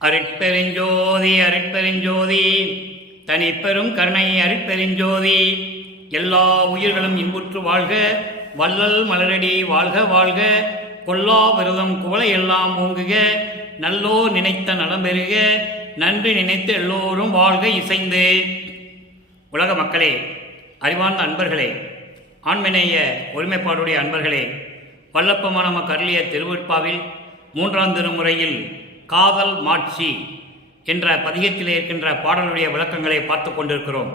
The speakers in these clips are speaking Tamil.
அருட்பெருஞ்சோதி அருட்பெருஞ்சோதி தனிப்பெரும் கருணை அருட்பெருஞ்சோதி. எல்லா உயிர்களும் இன்புற்று வாழ்க, வள்ளல் மலரடி வாழ்க வாழ்க, கொல்லா விரதம் குவளை எல்லாம் ஓங்குக, நல்லோ நினைத்த நலம் பெறுக, நன்றி நினைத்து எல்லோரும் வாழ்க இசைந்து. உலக மக்களே, அறிவார்ந்த அன்பர்களே, ஆண்மநேய ஒருமைப்பாடுடைய அன்பர்களே, வல்லப்பமான நமக்கு அருளிய திருவிற்பாவில் 3ஆம் திருமுறையில் காதல் மாட்சி என்ற பதிகத்திலே இருக்கின்ற பாடலுடைய விளக்கங்களை பார்த்து கொண்டிருக்கிறோம்.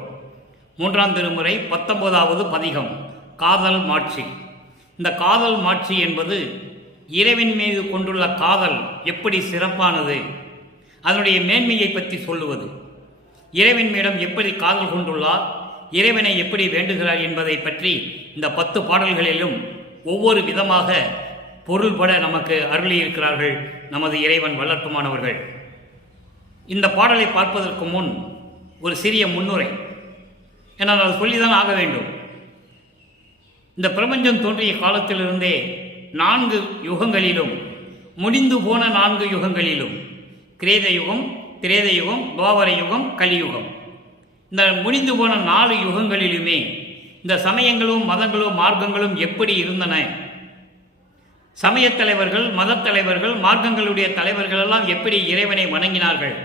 3ஆம் திருமுறை 19வது பதிகம் காதல் மாட்சி. இந்த காதல் மாட்சி என்பது இறைவன் மீது கொண்டுள்ள காதல் எப்படி சிறப்பானது, அதனுடைய மேன்மையை பற்றி சொல்லுவது. இறைவன் மீது எப்படி காதல் கொண்டுள்ளார், இறைவனை எப்படி வேண்டுகிறார் என்பதை பற்றி இந்த 10 பாடல்களிலும் ஒவ்வொரு விதமாக பொருள்பட நமக்கு அருளியிருக்கிறார்கள் நமது இறைவன் வல்லற்பமானவர்கள். இந்த பாடலை பார்ப்பதற்கு முன் ஒரு சிறிய முன்னுரை, என்னால் அது சொல்லிதான் ஆக வேண்டும். இந்த பிரபஞ்சம் தோன்றிய காலத்திலிருந்தே 4 யுகங்களிலும், முடிந்து போன 4 யுகங்களிலும், கிரேத யுகம், திரேத யுகம், துவாபர யுகம், கலியுகம், இந்த முடிந்து போன 4 யுகங்களிலுமே இந்த சமயங்களும் மதங்களும் மார்க்கங்களும் எப்படி இருந்தன, சமயத் தலைவர்கள், மதத் தலைவர்கள், மார்க்கங்களுடைய தலைவர்கள் எல்லாம் எப்படி இறைவனை வணங்கினார்கள்,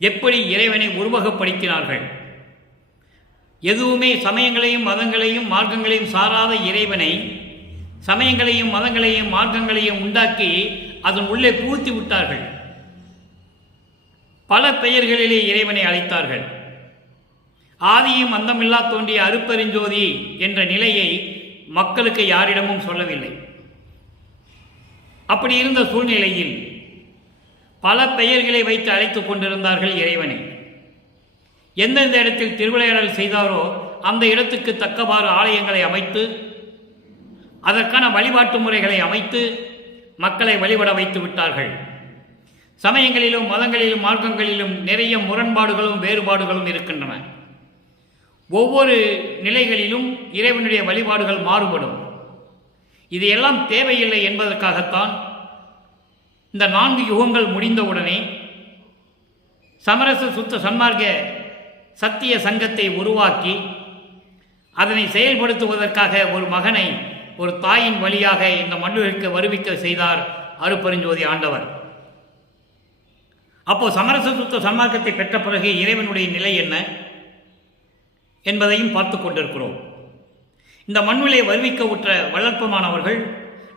எப்படி இறைவனை உருவகப்படுத்தினார்கள். எதுவுமே சமயங்களையும் மதங்களையும் மார்க்கங்களையும் சாராத இறைவனை சமயங்களையும் மதங்களையும் மார்க்கங்களையும் உண்டாக்கி அதன் உள்ளே புகுத்தி விட்டார்கள். பல பெயர்களிலே இறைவனை அழைத்தார்கள். ஆதியும் அந்தமில்லா தோன்றிய அருட்பெருஞ்சோதி என்ற நிலையை மக்களுக்கு யாரிடமும் சொல்லவில்லை. அப்படி இருந்த சூழ்நிலையில் பல பெயர்களை வைத்து அழைத்துக் கொண்டிருந்தார்கள் இறைவனை. எந்தெந்த இடத்தில் திருவிளையாடல் செய்தாரோ அந்த இடத்துக்கு தக்கவாறு ஆலயங்களை அமைத்து அதற்கான வழிபாட்டு முறைகளை அமைத்து மக்களை வழிபட வைத்து விட்டார்கள். சமயங்களிலும் மதங்களிலும் மார்க்கங்களிலும் நிறைய முரண்பாடுகளும் வேறுபாடுகளும் இருக்கின்றன. ஒவ்வொரு நிலைகளிலும் இறைவனுடைய வழிபாடுகள் மாறுபடும். இது எல்லாம் தேவையில்லை என்பதற்காகத்தான் இந்த 4 யுகங்கள் முடிந்தவுடனே சமரச சுத்த சன்மார்க்க சத்திய சங்கத்தை உருவாக்கி அதனை செயல்படுத்துவதற்காக ஒரு மகனை ஒரு தாயின் வழியாக இந்த மண்ணிற்கு வருவிக்க செய்தார் அருட்பெருஞ்சோதி ஆண்டவர். அப்போ சமரச சுத்த சன்மார்க்கத்தை பெற்ற பிறகு இறைவனுடைய நிலை என்ன என்பதையும் பார்த்து கொண்டிருக்கிறோம். இந்த மண்ணிலே வருவிக்க உற்ற வல்லற்பமானவர்கள்,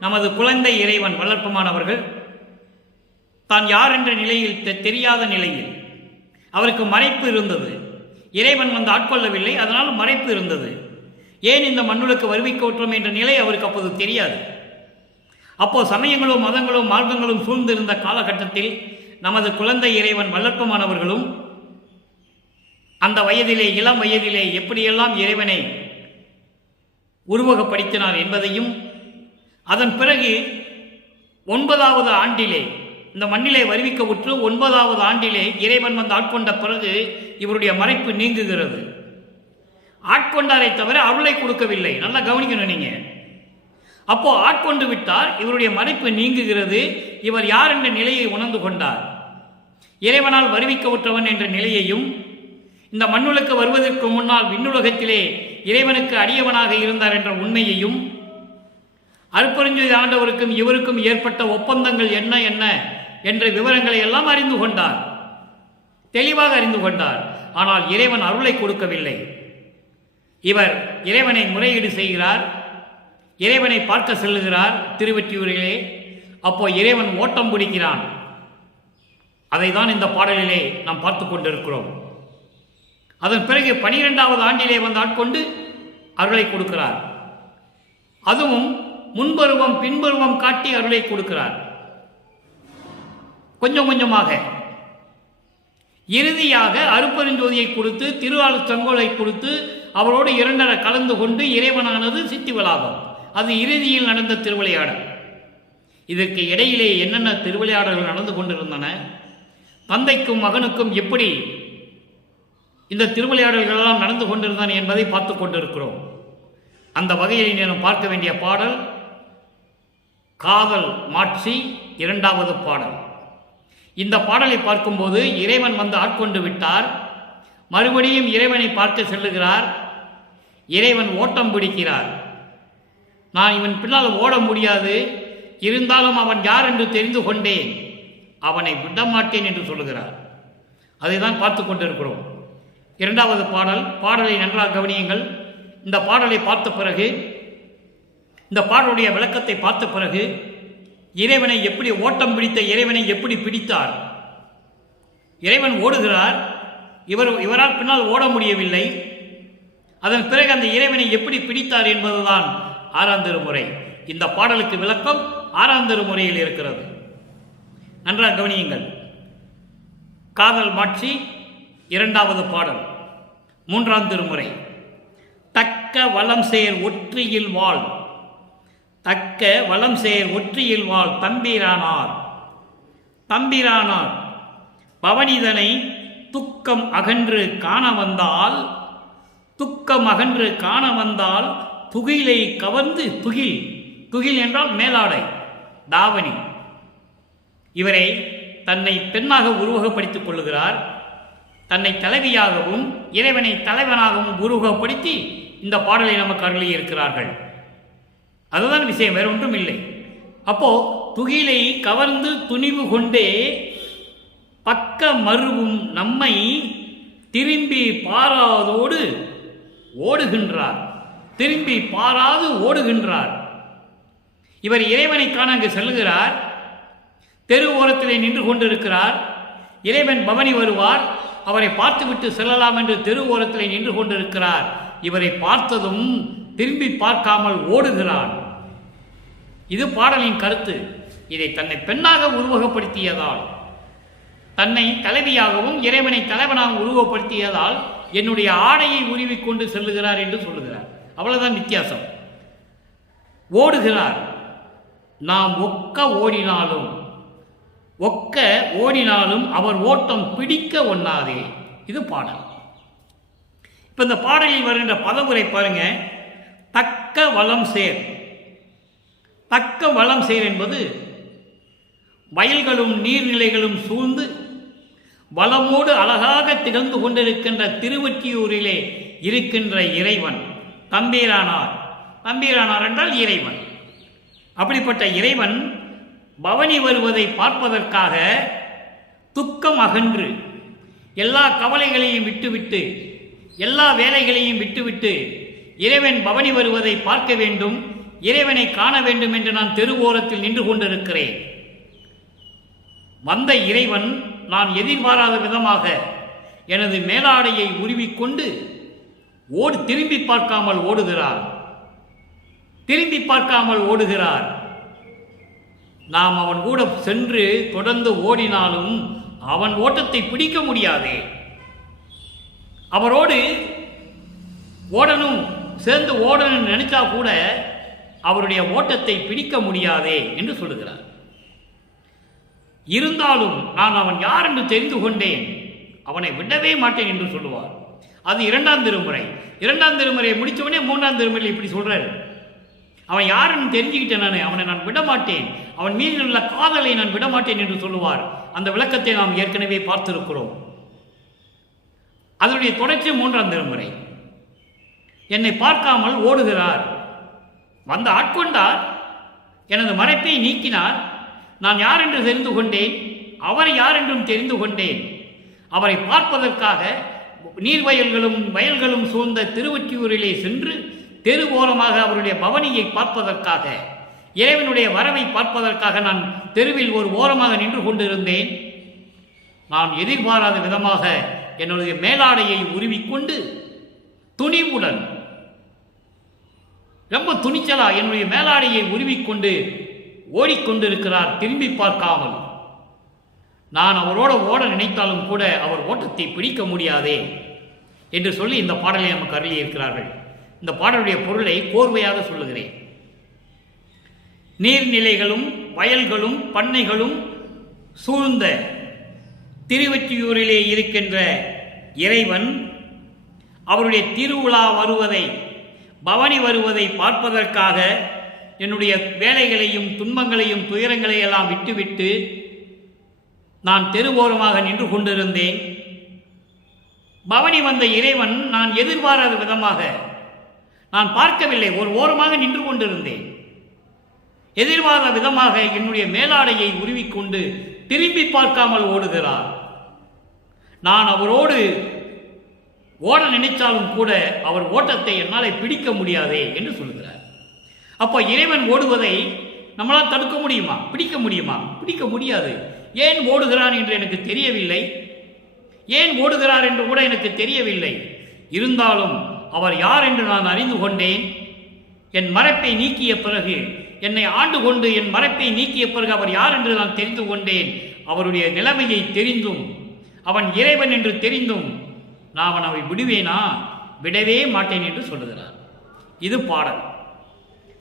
நமது குழந்தை இறைவன் வல்லற்பமானவர்கள் தான் யார் என்ற நிலையில் தெரியாத நிலையில் அவருக்கு மறைப்பு இருந்தது. இறைவன் வந்து ஆட்கொள்ளவில்லை, அதனால் மறைப்பு இருந்தது. ஏன் இந்த மண்ணுக்கு வருவிக்க உற்றோம் என்ற நிலை அவருக்கு அப்போது தெரியாது. அப்போ சமயங்களும் மதங்களும் மார்க்கங்களும் சூழ்ந்திருந்த காலகட்டத்தில் நமது குழந்தை இறைவன் வல்லற்பமானவர்களும் அந்த வயதிலே, இளம் வயதிலே எப்படியெல்லாம் இறைவனை உருவகப்படுத்தினார் என்பதையும், அதன் பிறகு 9வது ஆண்டிலே இந்த மண்ணிலே வருவிக்க உற்று 9வது ஆண்டிலே இறைவன் வந்து ஆட்கொண்ட பிறகு இவருடைய மறைப்பு நீங்குகிறது. ஆட்கொண்டாரை தவிர அருளை கொடுக்கவில்லை. நல்லா கவனிக்கணும் நீங்க. அப்போ ஆட்கொண்டு விட்டார், இவருடைய மறைப்பு நீங்குகிறது. இவர் யார் என்ற நிலையை உணர்ந்து கொண்டார். இறைவனால் வருவிக்க உற்றவன் என்ற நிலையையும், இந்த மண்ணுலக்கு வருவதற்கு முன்னால் விண்ணுலகத்திலே இறைவனுக்கு அடியவனாக இருந்தார் என்ற உண்மையையும், அருட்பெருஞ்சோதி ஆண்டவருக்கும் இவருக்கும் ஏற்பட்ட ஒப்பந்தங்கள் என்ன என்ன என்ற விவரங்களை எல்லாம் அறிந்து கொண்டார், தெளிவாக அறிந்து கொண்டார். ஆனால் இறைவன் அருளை கொடுக்கவில்லை. இவர் இறைவனை முறையீடு செய்கிறார், இறைவனை பார்க்க செல்லுகிறார் திருவெற்றியூரிலே. அப்போ இறைவன் ஓட்டம் பிடிக்கிறான். அதை தான் இந்த பாடலிலே நாம் பார்த்து கொண்டிருக்கிறோம். அதன் பிறகு 12வது ஆண்டிலே வந்து ஆட்கொண்டு அருளை கொடுக்கிறார். அதுவும் முன்பருவம் பின்பருவம் காட்டி அருளை கொடுக்கிறார். கொஞ்சம் கொஞ்சமாக இறுதியாக அருட்பெருஞ்சோதியை கொடுத்து திருவாளு செங்கோலை கொடுத்து அவரோடு 2 கலந்து கொண்டு இறைவனானது சித்தி வளாகம். அது இறுதியில் நடந்த திருவிளையாடல். இதற்கு இடையிலே என்னென்ன திருவிளையாடல்கள் நடந்து கொண்டிருந்தன, தந்தைக்கும் மகனுக்கும் எப்படி இந்த திருவிளையாடல்கள் எல்லாம் நடந்து கொண்டிருந்தன என்பதை பார்த்து கொண்டிருக்கிறோம். அந்த வகையில் நாம் பார்க்க வேண்டிய பாடல் காதல் மாட்சி 2வது பாடல். இந்த பாடலை பார்க்கும்போது இறைவன் வந்து ஆட்கொண்டு விட்டார். மறுபடியும் இறைவனை பார்க்க செல்லுகிறார். இறைவன் ஓட்டம் பிடிக்கிறார். நான் இவன் பின்னால் ஓட முடியாது, இருந்தாலும் அவன் யார் என்று தெரிந்து கொண்டேன், அவனை விடமாட்டேன் என்று சொல்லுகிறார். அதை தான் பார்த்து கொண்டிருக்கிறோம். இரண்டாவது பாடலை நன்றாக கவனியுங்கள். இந்த பாடலை பார்த்த பிறகு, இந்த பாடலுடைய விளக்கத்தை பார்த்த பிறகு, இறைவனை எப்படி ஓட்டம் பிடித்த இறைவனை எப்படி பிடித்தார்? இறைவன் ஓடுகிறார், இவரால் பின்னால் ஓட முடியவில்லை. அதன் பிறகு அந்த இறைவனை எப்படி பிடித்தார் என்பதுதான் 6ஆம் திருமுறை. இந்த பாடலுக்கு விளக்கம் 6ஆம் திருமுறையில் இருக்கிறது. நன்றாக கவனியுங்கள். காதல் மாட்சி 2வது பாடல் 3ஆம் திருமுறை. தக்க வளம் சேர் ஒற்றியில் வாழ், தக்க வளம் சேர் ஒற்றியில் வாழ் தம்பிரானார். தம்பிரானார் பவனிதனை துக்கம் அகன்று காண வந்தால், துக்கம் அகன்று காண வந்தால் துகிலை கவர்ந்து, துகில் என்றால் மேலாடை, தாவணி. இவரை தன்னை பெண்ணாக உருவகப்படுத்திக் கொள்ளுகிறார். தன்னை தலைவியாகவும் இறைவனை தலைவனாகவும் உருவகப்படுத்தி இந்த பாடலை நமக்கு அருளி இருக்கிறார்கள். அதுதான் விஷயம், வேற ஒன்றும் இல்லை. அப்போ துகிலை கவர்ந்து துணிவு கொண்டே பக்க மருவும் நம்மை திரும்பி பாராதோடு ஓடுகின்றார். திரும்பி பாராது ஓடுகின்றார். இவர் இறைவனை காண அங்கு செல்லுகிறார். தெரு ஓரத்திலே நின்று கொண்டிருக்கிறார். இறைவன் பவனி வருவார், அவரை பார்த்துவிட்டு செல்லலாம் என்று தெரு ஓரத்திலே நின்று கொண்டிருக்கிறார். இவரை பார்த்ததும் திரும்பி பார்க்காமல் ஓடுகிறார். இது பாடலின் கருத்து. இதை தன்னை பெண்ணாக உருவகப்படுத்தியதால், தன்னை தலைவியாகவும் இறைவனை தலைவனாகவும் உருவப்படுத்தியதால் என்னுடைய ஆடையை உருவிக்கொண்டு செல்லுகிறார் என்று சொல்லுகிறார். அவ்வளவுதான் வித்தியாசம். ஓடுகிறார். நாம் ஒக்க ஓடினாலும் அவர் ஓட்டம் பிடிக்க ஒண்ணாதே. இது பாடல். இப்ப இந்த பாடலில் வருகின்ற பதவுரை பாருங்க. தக்க வளம் சேர். தக்க வளம் சேர் என்பது வயல்களும் நீர்நிலைகளும் சூழ்ந்து வளமோடு அழகாக திகழ்ந்து கொண்டிருக்கின்ற திருவொற்றியூரிலே இருக்கின்ற இறைவன் தம்பீரானார். தம்பீரானார் என்றால் இறைவன். அப்படிப்பட்ட இறைவன் பவனி வருவதை பார்ப்பதற்காக துக்கம் அகன்று, எல்லா கவலைகளையும் விட்டுவிட்டு, எல்லா வேலைகளையும் விட்டுவிட்டு இறைவன் பவனி வருவதை பார்க்க வேண்டும், இறைவனை காண வேண்டும் என்று நான் தெருவோரத்தில் நின்று கொண்டிருக்கிறேன். வந்த இறைவன் நான் எதிர்பாராத விதமாக எனது மேலாடையை உருவிக்கொண்டு திரும்பி பார்க்காமல் ஓடுகிறார். திரும்பி பார்க்காமல் ஓடுகிறார். நாம் அவன் கூட சென்று தொடர்ந்து ஓடினாலும் அவன் ஓட்டத்தை பிடிக்க முடியாதே. அவரோடு சேர்ந்து ஓடணும் நினைச்சா கூட அவருடைய ஓட்டத்தை பிடிக்க முடியாதே என்று சொல்லுகிறார். இருந்தாலும் நான் அவன் யார் என்று தெரிந்து கொண்டேன், அவனை விடவே மாட்டேன் என்று சொல்லுவார். அது 2ஆம் திருமுறை. 2ஆம் திருமுறையை முடித்தவனே 3ஆம் திருமுறையில் இப்படி சொல்றாரு. அவன் யாருன்னு தெரிஞ்சுக்கிட்டேன், அவனை நான் விடமாட்டேன், அவன் மீது உள்ள காதலை நான் விடமாட்டேன் என்று சொல்லுவார். அந்த விளக்கத்தை நாம் ஏற்கனவே பார்த்திருக்கிறோம். அதனுடைய தொடர்ச்சி 3ஆம் திருமுறை. என்னை பார்க்காமல் ஓடுகிறார். வந்து ஆட்கொண்டார், எனது மறைப்பை நீக்கினார். நான் யார் என்று தெரிந்து கொண்டேன், அவர் யார் என்றும் தெரிந்து கொண்டேன். அவரை பார்ப்பதற்காக வயல்களும் சூழ்ந்த திருவொற்றியூரிலே சென்று தெரு ஓரமாக அவருடைய பவனியை பார்ப்பதற்காக, இறைவனுடைய வரவை பார்ப்பதற்காக நான் தெருவில் ஒரு ஓரமாக நின்று கொண்டிருந்தேன். நான் எதிர்பாராத விதமாக என்னுடைய மேலாடையை உருவிக்கொண்டு துணிவுடன், ரொம்ப துணிச்சலா என்னுடைய மேலாடையை உருவிக்கொண்டு ஓடிக்கொண்டிருக்கிறார், திரும்பி பார்க்காமல். நான் அவரோட ஓட நினைத்தாலும் கூட அவர் ஓட்டத்தை பிடிக்க முடியாதே என்று சொல்லி இந்த பாடலை நமக்கு அருளி இருக்கிறார்கள். இந்த பாடலுடைய பொருளை கோர்வையாக சொல்லுகிறேன். நீர்நிலைகளும் வயல்களும் பண்ணைகளும் சூழ்ந்த திருவொற்றியூரிலே இருக்கின்ற இறைவன் அவருடைய திருவிழா வருவதை, பவனி வருவதை பார்ப்பதற்காக என்னுடைய வேலைகளையும் துன்பங்களையும் துயரங்களையெல்லாம் விட்டுவிட்டு நான் தெருவோரமாக நின்று கொண்டிருந்தேன். பவனி வந்த இறைவன் நான் எதிர்பாராத விதமாக, நான் பார்க்கவில்லை, ஒரு ஓரமாக நின்று கொண்டிருந்தேன். எதிர்பாராத விதமாக என்னுடைய மேலாடையை உருவிக்கொண்டு திரும்பி பார்க்காமல் ஓடுகிறார். நான் அவரோடு ஓட நினைத்தாலும் கூட அவர் ஓட்டத்தை என்னால் பிடிக்க முடியாதே என்று சொல்கிறார். அப்போ இறைவன் ஓடுவதை நம்மளால் தடுக்க முடியுமா? பிடிக்க முடியுமா? பிடிக்க முடியாது. ஏன் ஓடுகிறான் என்று எனக்கு தெரியவில்லை. ஏன் ஓடுகிறார் என்று கூட எனக்கு தெரியவில்லை. இருந்தாலும் அவர் யார் என்று நான் அறிந்து கொண்டேன். என் மறைப்பை நீக்கிய பிறகு, என்னை ஆண்டு கொண்டு என் மறைப்பை நீக்கிய பிறகு அவர் யார் என்று நான் தெரிந்து கொண்டேன். அவருடைய நிலைமையை தெரிந்தும், அவன் இறைவன் என்று தெரிந்தும் நான் அவனை விடுவேனா? விடவே மாட்டேன் என்று சொல்லுகிறார். இது பாடல்.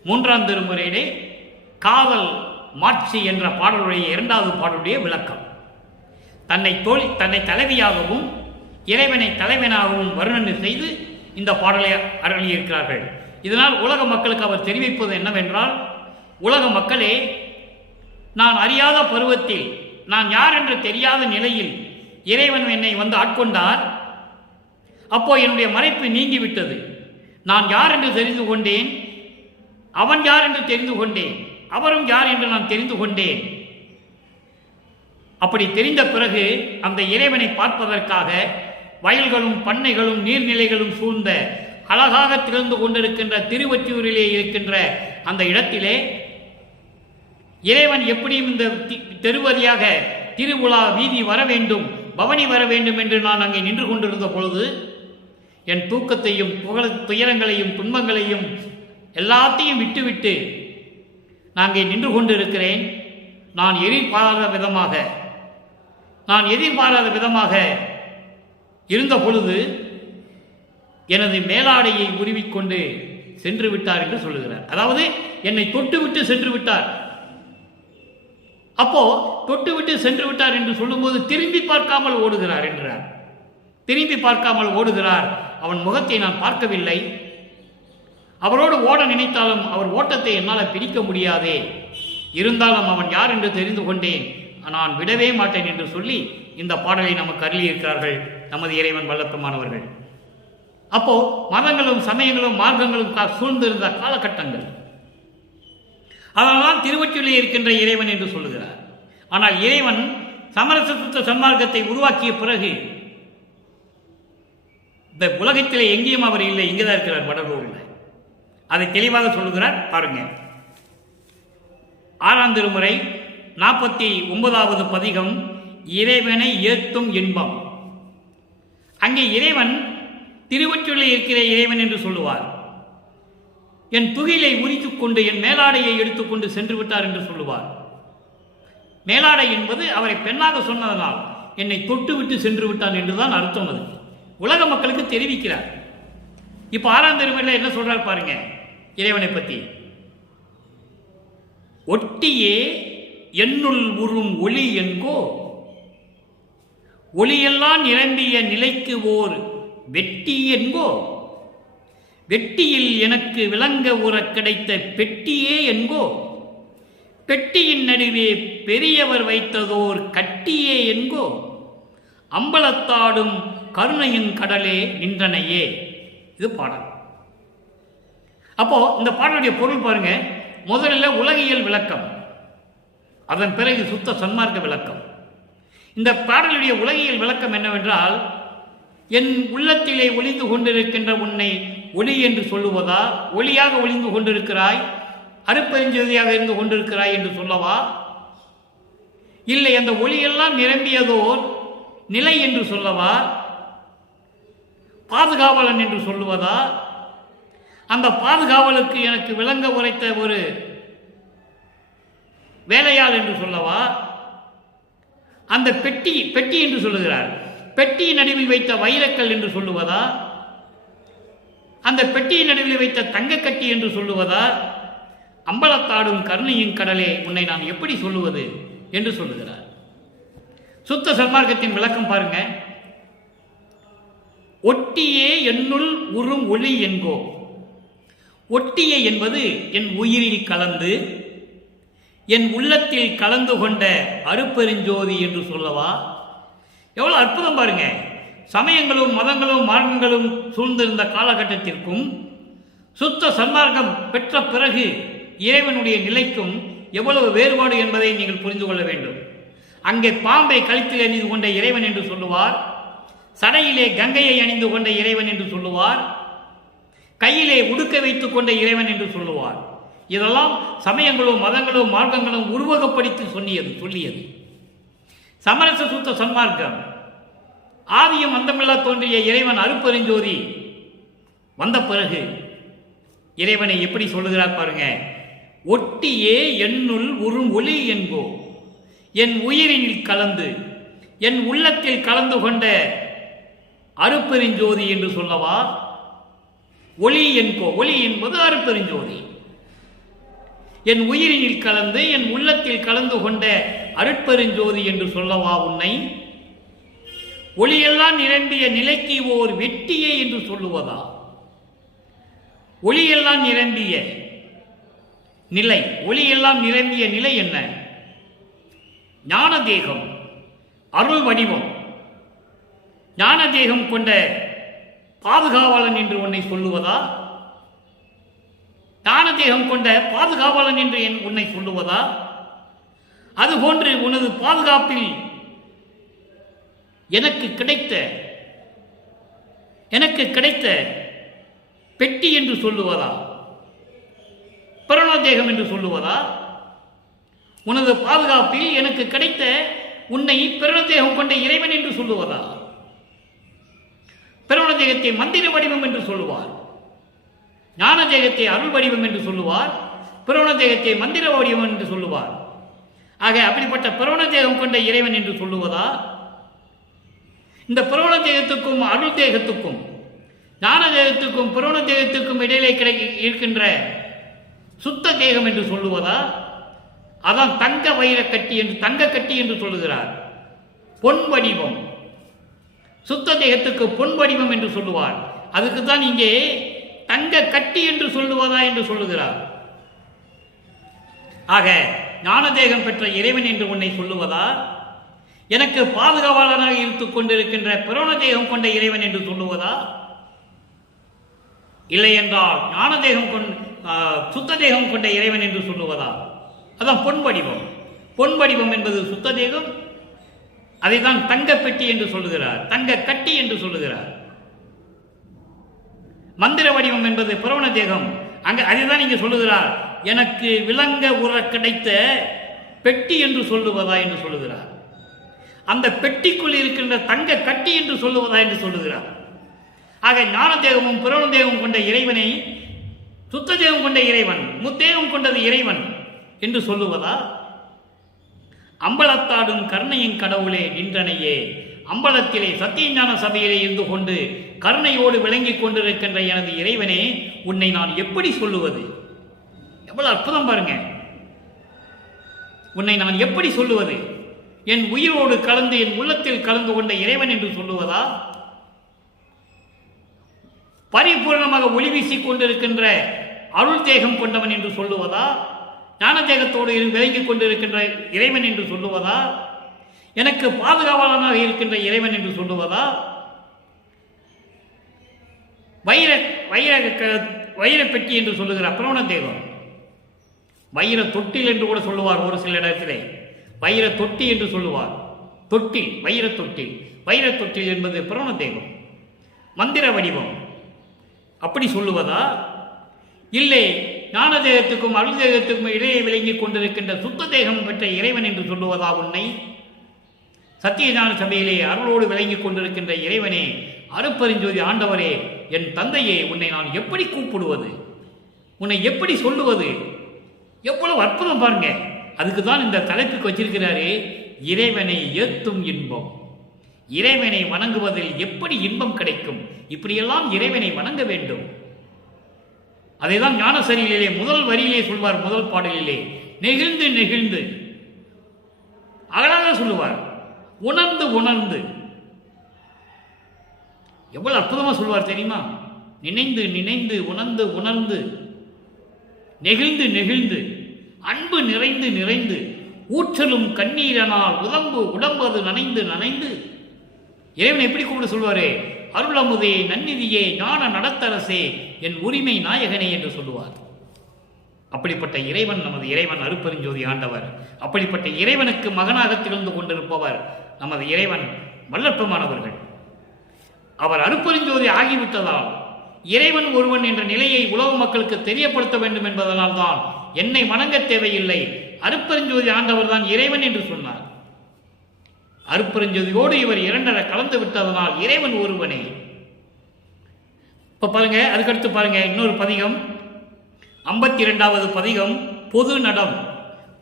3ஆம் திருமுறையிலே காதல் மாட்சி என்ற பாடலுடைய 2வது பாடலுடைய விளக்கம். தன்னை தலைவியாகவும் இறைவனை தலைவனாகவும் வர்ணனை செய்து இந்த பாடலை அருளியிருக்கிறார்கள். இதனால் உலக மக்களுக்கு அவர் தெரிவிப்பது என்னவென்றால், உலக மக்களே, நான் அறியாத பருவத்தில், நான் யார் என்று தெரியாத நிலையில் இறைவன் என்னை வந்து ஆட்கொண்டார். அப்போ என்னுடைய மறைப்பு நீங்கிவிட்டது. நான் யார் என்று தெரிந்து கொண்டேன். அவன் யார் என்று தெரிந்து கொண்டேன். அவரும் யார் என்று நான் தெரிந்து கொண்டேன். அப்படி தெரிந்த பிறகு அந்த இறைவனை பார்ப்பதற்காக வயல்களும் பண்ணைகளும் நீர்நிலைகளும் சூழ்ந்த அழகாக திறந்து கொண்டிருக்கின்ற திருவொற்றியூரிலே இருக்கின்ற அந்த இடத்திலே இறைவன் எப்படியும் இந்த தெருவழியாக திருவிழா வீதி வர வேண்டும், பவனி வர வேண்டும் என்று நான் அங்கே நின்று கொண்டிருந்த பொழுது என் தூக்கத்தையும் துயரங்களையும் துன்பங்களையும் எல்லாத்தையும் விட்டுவிட்டு நான் அங்கே நின்று கொண்டிருக்கிறேன். நான் எதிர்பாராத விதமாக இருந்த பொழுது எனது மேலாடையை உருவிக்கொண்டு சென்று விட்டார் என்று சொல்லுகிறார். அதாவது என்னை தொட்டுவிட்டு சென்று விட்டார். அப்போ தொட்டுவிட்டு சென்று விட்டார் என்று சொல்லும்போது திரும்பி பார்க்காமல் ஓடுகிறார் என்றார். திரும்பி பார்க்காமல் ஓடுகிறார். அவன் முகத்தை நான் பார்க்கவில்லை. அவரோடு ஓட நினைத்தாலும் அவர் ஓட்டத்தை என்னால் பிடிக்க முடியாதே. இருந்தாலும் அவன் யார் என்று தெரிந்து கொண்டேன். நான் விடவே மாட்டேன் என்று சொல்லி இந்த பாடலை நமக்கு அருளியிருக்கிறார்கள் நமது இறைவன் வல்லப்பெருமானவர்கள். அப்போ மதங்களும் சமயங்களும் மார்க்கங்களும் சூழ்ந்திருந்த காலகட்டங்கள். அதனால்தான் திருவொற்றியூரிலே இருக்கின்ற இறைவன் என்று சொல்லுகிறார். ஆனால் இறைவன் சமரச சுத்த சன்மார்க்கத்தை உருவாக்கிய பிறகு இந்த உலகத்திலே எங்கேயும் அவர் இல்லை, இங்கேதான் இருக்கிறார், வடலூரில். அதை தெளிவாக சொல்லுகிறார். பாருங்க, 6ஆம் திருமுறை 49வது பதிகம், இறைவனை ஏத்தும் இன்பம். அங்கே இறைவன் திருவொற்றியூரில் இருக்கிற இறைவன் என்று சொல்லுவார். என் துகிலை உரித்துக் கொண்டு என் மேலாடையை எடுத்துக்கொண்டு சென்று விட்டார் என்று சொல்லுவார். மேலாடை என்பது அவரை பெண்ணாக சொன்னதனால் என்னை தொட்டு விட்டு சென்று விட்டான் என்றுதான் அர்த்தம். அது உலக மக்களுக்கு தெரிவிக்கிறார். இப்ப 6ஆம் திருமுறையில் என்ன சொல்றார் பாருங்க இறைவனை பற்றி. ஒட்டியே என்னுள் உறும் ஒளி என்கோ, ஒளியெல்லாம் நிரம்பிய நிலைக்கு ஓர் வெட்டி என்கோ, வெட்டியில் எனக்கு விளங்க உற கிடைத்த பெட்டியே என்கோ, பெட்டியின் நடுவே பெரியவர் வைத்ததோர் கட்டியே என்கோ, அம்பலத்தாடும் கருணையின் கடலே நின்றனையே. இது பாடல். அப்போ இந்த பாடலுடைய பொருள் பாருங்க. முதலில் உலகியல் விளக்கம், அதன் பிறகு சுத்த சன்மார்க்க விளக்கம். இந்த பாடலுடைய உலகியல் விளக்கம் என்னவென்றால், என் உள்ளத்திலே ஒளிந்து கொண்டிருக்கின்ற உன்னை ஒளி என்று சொல்லுவதா, ஒளியாக ஒளிந்து கொண்டிருக்கிறாய், அருப்பெருஞ்சோதியாக இருந்து கொண்டிருக்கிறாய் என்று சொல்லவா, இல்லை அந்த ஒளியெல்லாம் நிரம்பியதோர் நிலை என்று சொல்லவா, பாதுகாவலன் என்று சொல்லுவதா, அந்த பாதுகாவலுக்கு எனக்கு விளங்க உரைத்த ஒரு வேலையாள் என்று சொல்லவா, அந்த பெட்டி என்று சொல்லுகிறார், பெட்டியின் நடுவில் வைத்த வைரக்கல் என்று சொல்லுவதா, அந்த பெட்டியின் நடுவில் வைத்த தங்கக்கட்டி என்று சொல்லுவதா, அம்பலத்தாடும் கருணையின் கடலே உன்னை நான் எப்படி சொல்லுவது என்று சொல்லுகிறார். சுத்த சன்மார்க்கத்தின் விளக்கம் பாருங்க. ஒட்டியே என்னுள் உறும் ஒளி என்கோ. ஒட்டியே என்பது என் உயிரில் கலந்து என் உள்ளத்தில் கலந்து கொண்ட அருப்பெருஞ்சோதி என்று சொல்லவா? எவ்வளவு அற்புதம் பாருங்க. சமயங்களும் மதங்களும் மார்க்கங்களும் சூழ்ந்திருந்த காலகட்டத்திற்கும் சுத்த சன்மார்க்கம் பெற்ற பிறகு இறைவனுடைய நிலைக்கும் எவ்வளவு வேறுபாடு என்பதை நீங்கள் புரிந்து கொள்ள வேண்டும். அங்கே பாம்பை கழுத்தில் அணிந்து கொண்ட இறைவன் என்று சொல்லுவார், சடையிலே கங்கையை அணிந்து கொண்ட இறைவன் என்று சொல்லுவார், கையிலே உடுக்க வைத்துக் கொண்ட இறைவன் என்று சொல்லுவார். இதெல்லாம் சமயங்களும் மதங்களும் மார்க்கங்களும் உருவகப்படுத்தி சொல்லியது. சமரச சுத்த சன்மார்க்கம் ஆதியும் அந்தமில்லா தோன்றிய இறைவன் அருப்பெருஞ்சோதி வந்த பிறகு இறைவனை எப்படி சொல்லுகிறார் பாருங்க. ஒட்டியே என்னுள் உறும் ஒளி என்போ, என் உயிரினில் கலந்து என் உள்ளத்தில் கலந்து கொண்ட அருப்பெருஞ்சோதி என்று சொல்லவா? ஒளி என்போ, ஒளி என்பது அருப்பெருஞ்சோதி. என் உயிரினில் கலந்து என் உள்ளத்தில் கலந்து கொண்ட அருட்பெருஞ்சோதி என்று சொல்லவா உன்னை? ஒளியெல்லாம் நிரம்பிய நிலைக்கு ஓர் வெட்டியே என்று சொல்லுவதா? ஒளியெல்லாம் நிரம்பிய நிலை, ஒளியெல்லாம் நிரம்பிய நிலை என்ன? ஞான தேகம், அருள் வடிவம், ஞான தேகம் கொண்ட பாதுகாவலன் என்று உன்னை சொல்லுவதா? ஞான தேகம் கொண்ட பாதுகாவலன் என்று உன்னை சொல்லுவதா? அதுபோன்று உனது பாதுகாப்பில் எனக்கு கிடைத்த பெட்டி என்று சொல்லுவதா? பிரணவதேகம் என்று சொல்லுவதா? உனது பாதுகாப்பில் எனக்கு கிடைத்த உன்னை பிரணவதேகம் கொண்ட இறைவன் என்று சொல்லுவதா? பிரணவதேகத்தை மந்திர வடிவம் என்று சொல்லுவார், ஞான தேகத்தை அருள் வடிவம் என்று சொல்லுவார், பிரணவதேகத்தை மந்திர வடிவம் என்று சொல்லுவார். ஆக அப்படிப்பட்ட பிரணவதேகம் கொண்ட இறைவன் என்று சொல்லுவதா? இந்த பிரணவ தேகத்துக்கும் அருள் தேகத்துக்கும் ஞான தேகத்துக்கும் பிரணவ தேகத்துக்கும் இடையிலே இருக்கின்ற சுத்த தேகம் என்று சொல்லுவதா? அதான் தங்க வைர கட்டி என்று தங்க கட்டி என்று சொல்லுகிறார். பொன் வடிவம், சுத்த தேகத்துக்கு பொன் வடிவம் என்று சொல்லுவார். அதுக்குத்தான் இங்கே தங்க கட்டி என்று சொல்லுவதா என்று சொல்லுகிறார். ஆக ஞான தேகம் பெற்ற இறைவன் என்று உன்னை சொல்லுவதா? எனக்கு பாதுகாவலனாக இருத்துக் கொண்டிருக்கின்ற பிரணவ தேகம் கொண்ட இறைவன் என்று சொல்லுவதா? இல்லை என்றால் ஞான தேகம் சுத்த தேகம் கொண்ட இறைவன் என்று சொல்லுவதா? அதான் பொன் வடிவம். பொன் வடிவம் என்பது சுத்த தேகம், அதைதான் தங்க பெட்டி என்று சொல்லுகிறார், தங்க கட்டி என்று சொல்லுகிறார். மந்திர வடிவம் என்பது பிரணவ தேகம், அங்க அதைதான் இங்கே சொல்லுகிறார். எனக்கு விளங்க உற கிடைத்த பெட்டி என்று சொல்லுவதா என்று சொல்லுகிறார். அந்த பெட்டிக்குள் இருக்கின்ற தங்க கட்டி என்று சொல்லுவதா என்று சொல்லுகிறார். ஆக ஞான தேகமும் பிரணவ தேகம் கொண்ட இறைவனை சுத்த தேகம் கொண்ட இறைவன், முத்தேகம் கொண்டது இறைவன் என்று சொல்லுவதா? அம்பலத்தாடும் கருணையின் கடவுளே நின்றனையே, அம்பலத்திலே சத்தியஞான சபையிலே இருந்து கொண்டு கருணையோடு விளங்கிக் கொண்டிருக்கின்ற எனது இறைவனே, உன்னை நான் எப்படி சொல்லுவது? எவ்வளவு அற்புதம் பாருங்க. உன்னை நான் எப்படி சொல்லுவது? என் உயிரோடு கலந்து என் உள்ளத்தில் கலந்து கொண்ட இறைவன் என்று சொல்லுவதா? பரிபூர்ணமாக ஒளி வீசிக் கொண்டிருக்கின்ற அருள் தேகம் கொண்டவன் என்று சொல்லுவதா? ஞான தேகத்தோடு விளங்கிக் கொண்டிருக்கின்ற இறைவன் என்று சொல்லுவதா? எனக்கு பாதுகாவலனாக இருக்கின்ற இறைவன் என்று சொல்லுவதா? வைர பெட்டி என்று சொல்லுகிறார் பிரணவ தேகம். வைர தொட்டில் என்று கூட சொல்லுவார் ஒரு சில இடத்திலே. வைர தொட்டி என்று சொல்லுவார். தொட்டில், வைர தொட்டில். வைர தொட்டில் என்பது பிரணவ தேகம், மந்திர வடிவம். அப்படி சொல்லுவதா? இல்லை, ஞான தேகத்துக்கும் அருள் தேகத்துக்கும் இடையே விளங்கிக் கொண்டிருக்கின்ற சுத்த தேகம் பெற்ற இறைவன் என்று சொல்லுவதா உன்னை? சத்தியஞான சபையிலே அருளோடு விளங்கிக் கொண்டிருக்கின்ற இறைவனே, அருப்பெருஞ்சோதி ஆண்டவரே, என் தந்தையே, உன்னை நான் எப்படி கூப்பிடுவது? உன்னை எப்படி சொல்லுவது? எவ்வளவு அற்புதம் பாருங்க. அதுக்கு தான் இந்த தலைப்புக்கு வச்சிருக்கிறாரு, இறைவனை ஏத்தும் இன்பம். இறைவனை வணங்குவதில் எப்படி இன்பம் கிடைக்கும்? இப்படியெல்லாம் இறைவனை வணங்க வேண்டும். அதைதான் ஞானசரியிலே முதல் வரியிலே சொல்வார், முதல் பாடலிலே நெகிழ்ந்து நெகிழ்ந்து அழகாக சொல்லுவார், உணர்ந்து உணர்ந்து. எவ்வளவு அற்புதமா சொல்வார் தெரியுமா? நினைந்து நினைந்து, உணர்ந்து உணர்ந்து, நெகிழ்ந்து நெகிழ்ந்து. அன்பு நிறைந்து நிறைந்து ஊற்றலும் கண்ணீரனால் உடம்பு அது நனைந்து நனைந்து இறைவன் எப்படி கூப்பிட்டு சொல்வாரு? அருளமுதே, நன்னிதியே, ஞான நடத்தரசே, என் உரிமை நாயகனே என்று சொல்லுவார். அப்படிப்பட்ட இறைவன் நமது இறைவன் அருட்பெருஞ்சோதி ஆண்டவர். அப்படிப்பட்ட இறைவனுக்கு மகனாக திகழ்ந்து கொண்டிருப்பவர் நமது இறைவன் வல்லற்பெருமானவர்கள். அவர் அருட்பெருஞ்சோதி ஆகிவிட்டதால் இறைவன் ஒருவன் என்ற நிலையை உலக மக்களுக்கு தெரியப்படுத்த வேண்டும் என்பதனால் தான் என்னை வணங்க தேவையில்லை, அருட்பெருஞ்சோதி ஆண்டவர் தான் இறைவன் என்று சொன்னார். அருட்பெருஞ்சோதியோடு இவர் இரண்டரை கலந்து விட்டதனால் இறைவன் ஒருவனே. இப்ப பாருங்க, அதுக்கடுத்து பாருங்க இன்னொரு பதிகம், 52வது பதிகம், பொது நடம்.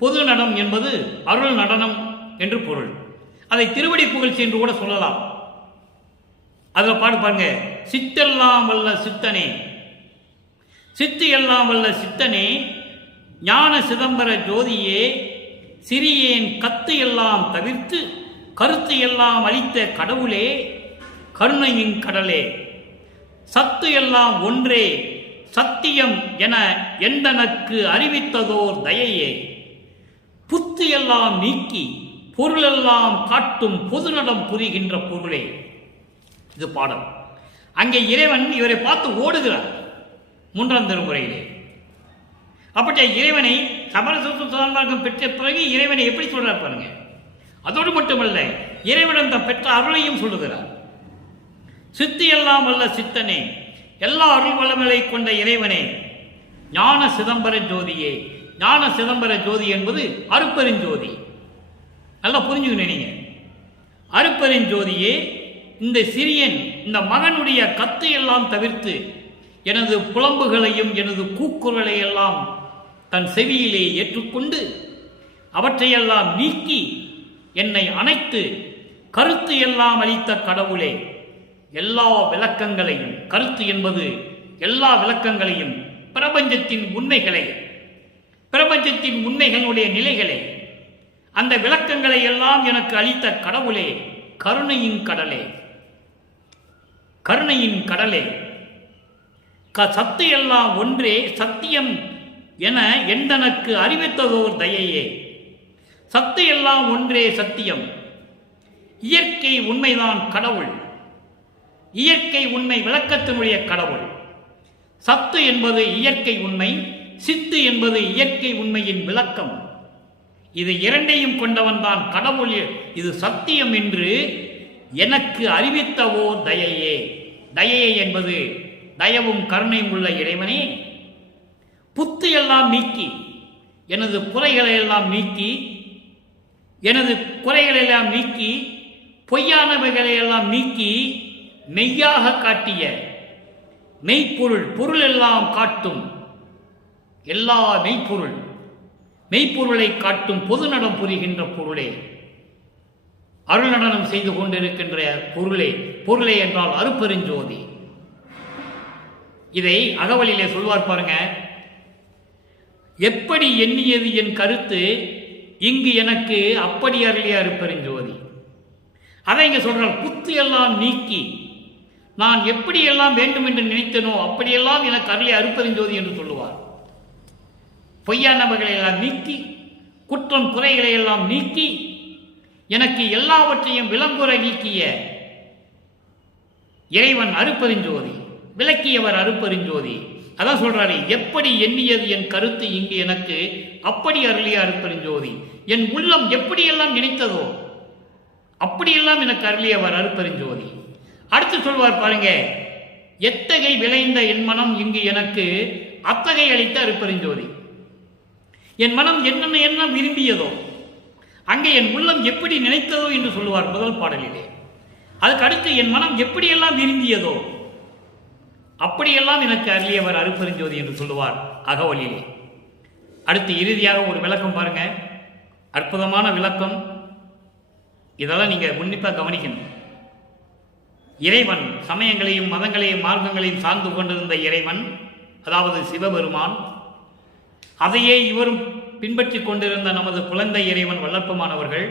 பொது நடம் என்பது அருள் நடனம் என்று பொருள். அதை திருவடி புகழ்ச்சி என்று கூட சொல்லலாம். அதில் பாருங்க, சித்தெல்லாம் வல்ல சித்தனே, சித்து எல்லாம் வல்ல சித்தனே, ஞான சிதம்பர ஜோதியே, சிறியேன் கத்து எல்லாம் தவிர்த்து கருத்து எல்லாம் அளித்த கடவுளே, கருணையின் கடலே, சத்து எல்லாம் ஒன்றே சத்தியம் என எந்தனக்கு அறிவித்ததோர் தயையே, புத்து எல்லாம் நீக்கி பொருளெல்லாம் காட்டும் பொதுநடம் புரிகின்ற பொருளே. இது பாடல். அங்கே இறைவன் இவரை பார்த்து ஓடுகிறார் 3ஆம் திருமுறையிலே. அப்படி இறைவனை சமரசம் பெற்ற பிறகு இறைவனை எப்படி சொல்றார் பாருங்க. அதோடு மட்டுமல்ல, இறைவனிடம் தான் பெற்ற அருளையும் சொல்லுகிறார். சித்தி எல்லாம் வல்ல சித்தனே, எல்லா அருள் வளங்களை கொண்ட இறைவனே, ஞான சிதம்பர ஜோதியே. ஞான சிதம்பர ஜோதி என்பது அருட்பெருஞ்சோதி. நல்லா புரிஞ்சுக்கணும் நீங்க. அருட்பெருஞ்சோதியே, இந்த சிறியன், இந்த மகனுடைய கத்து எல்லாம் தவிர்த்து எனது புலம்புகளையும் எனது கூக்குரலை எல்லாம் தன் செவியிலே ஏற்றுக்கொண்டு அவற்றையெல்லாம் நீக்கி என்னை அணைத்து கருத்து எல்லாம் அளித்த கடவுளே, எல்லா விளக்கங்களையும், கருத்து என்பது எல்லா விளக்கங்களையும், பிரபஞ்சத்தின் உண்மைகளை, பிரபஞ்சத்தின் உண்மைகளுடைய நிலைகளை, அந்த விளக்கங்களை எல்லாம் எனக்கு அளித்த கடவுளே, கருணையின் கடலே, கருணையின் கடலே, சத்து எல்லாம் ஒன்றே சத்தியம் என எந்தனக்கு அறிவித்ததோர் தயையே. சத்து எல்லாம் ஒன்றே சத்தியம். இயற்கை உண்மைதான் கடவுள். இயற்கை உண்மை விளக்கத்தினுடைய கடவுள். சத்து என்பது இயற்கை உண்மை, சித்து என்பது இயற்கை உண்மையின் விளக்கம். இது இரண்டையும் கொண்டவன் தான் கடவுள். இது சத்தியம் என்று எனக்கு அறிவித்தவோ தயையே. தயையே என்பது தயவும் கருணையும் உள்ள இறைவனே, புத்து எல்லாம் நீக்கி, எனது குறைகளை எல்லாம் நீக்கி, எனது குறைகளை எல்லாம் நீக்கி, பொய்யானவைகளை எல்லாம் நீக்கி மெய்யாக காட்டிய மெய்ப்பொருள், பொருள் எல்லாம் காட்டும் எல்லா மெய்ப்பொருள், மெய்ப்பொருளை காட்டும் பொது நடம் புரிகின்ற பொருளே, அருள் நடனம் செய்து கொண்டிருக்கின்ற பொருளே. பொருளே என்றால் அருட்பெருஞ்சோதி. இதை அகவலிலே சொல்வார் பாருங்க. எப்படி எண்ணியது என் கருத்து இங்கு எனக்கு அப்படி அருளிய அருட்பெருஞ்சோதி. அதை இங்க சொல்றார். புத்து எல்லாம் நீக்கி நான் எப்படியெல்லாம் வேண்டும் என்று நினைத்தனோ அப்படியெல்லாம் எனக்கு அருளிய அருட்பெருஞ்சோதி என்று சொல்லுவார். பொய்யானவர்களை எல்லாம் நீக்கி, குற்றம் குறைகளை எல்லாம் நீக்கி, எனக்கு எல்லாவற்றையும் விளங்குற நீக்கிய இறைவன் அருட்பெருஞ்சோதி, விளக்கியவர் அருட்பெருஞ்சோதி. அதான் சொல்றாரு, எப்படி எண்ணியது என் கருத்து இங்கு எனக்கு அப்படி அருளிய அருட்பெருஞ்சோதி. என் உள்ளம் எப்படியெல்லாம் நினைத்ததோ அப்படியெல்லாம் எனக்கு அருளியவர் அருட்பெருஞ்சோதி. அடுத்து சொல்வார் பாருங்க, எத்தகை விளைந்த என் மனம் இங்கு எனக்கு அத்தகை அளித்த அருட்பெருஞ்சோதி. என் மனம் என்னென்ன என்ன விரும்பியதோ, அங்கே என் உள்ளம் எப்படி நினைத்ததோ என்று சொல்லுவார் முதல் பாடலிலே. அதுக்கு அடுத்து என் மனம் எப்படியெல்லாம் விரும்பியதோ அப்படியெல்லாம் எனக்கு அருளியவர் அருட்பெருஞ்சோதி என்று சொல்லுவார் அகவலிலே. அடுத்து இறுதியாக ஒரு விளக்கம் பாருங்க, அற்புதமான விளக்கம். இதெல்லாம் நீங்க உன்னிப்பாக கவனிக்கணும். இறைவன் சமயங்களையும் மதங்களையும் மார்க்கங்களையும் சார்ந்து கொண்டிருந்த இறைவன், அதாவது சிவபெருமான், அதையே இவரும் பின்பற்றி கொண்டிருந்த நமது குழந்தை இறைவன் வல்லற்பமானவர்கள்,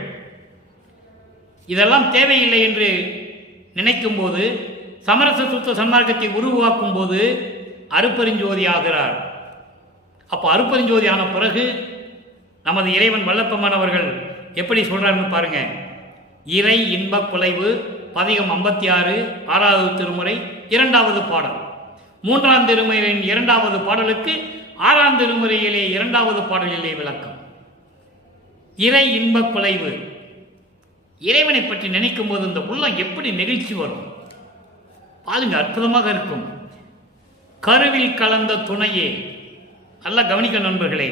இதெல்லாம் தேவையில்லை என்று நினைக்கும் போது, சமரச சுத்த சன்மார்க்கத்தை உருவாக்கும் போது அருட்பெருஞ்சோதி ஆகிறார். அப்போ அருட்பெருஞ்சோதி ஆன பிறகு நமது இறைவன் வல்லப்பெருமான் அவர்கள் எப்படி சொல்றாருன்னு பாருங்க. இறை இன்ப குலைவு பதிகம் 56 6வது திருமுறை 2வது பாடல். 3ஆம் திருமுறையின் 2வது பாடலுக்கு 6ஆம் திருமுறையிலே 2வது பாடலிலே விளக்கம். இறை இன்ப குலைவு. இறைவனை பற்றி நினைக்கும் போது இந்த உள்ளம் எப்படி நெகிழ்ச்சி வரும் பாருங்க, அற்புதமாக இருக்கும். கருவில் கலந்த துணையே. நல்லா கவனிக்க நண்பர்களே,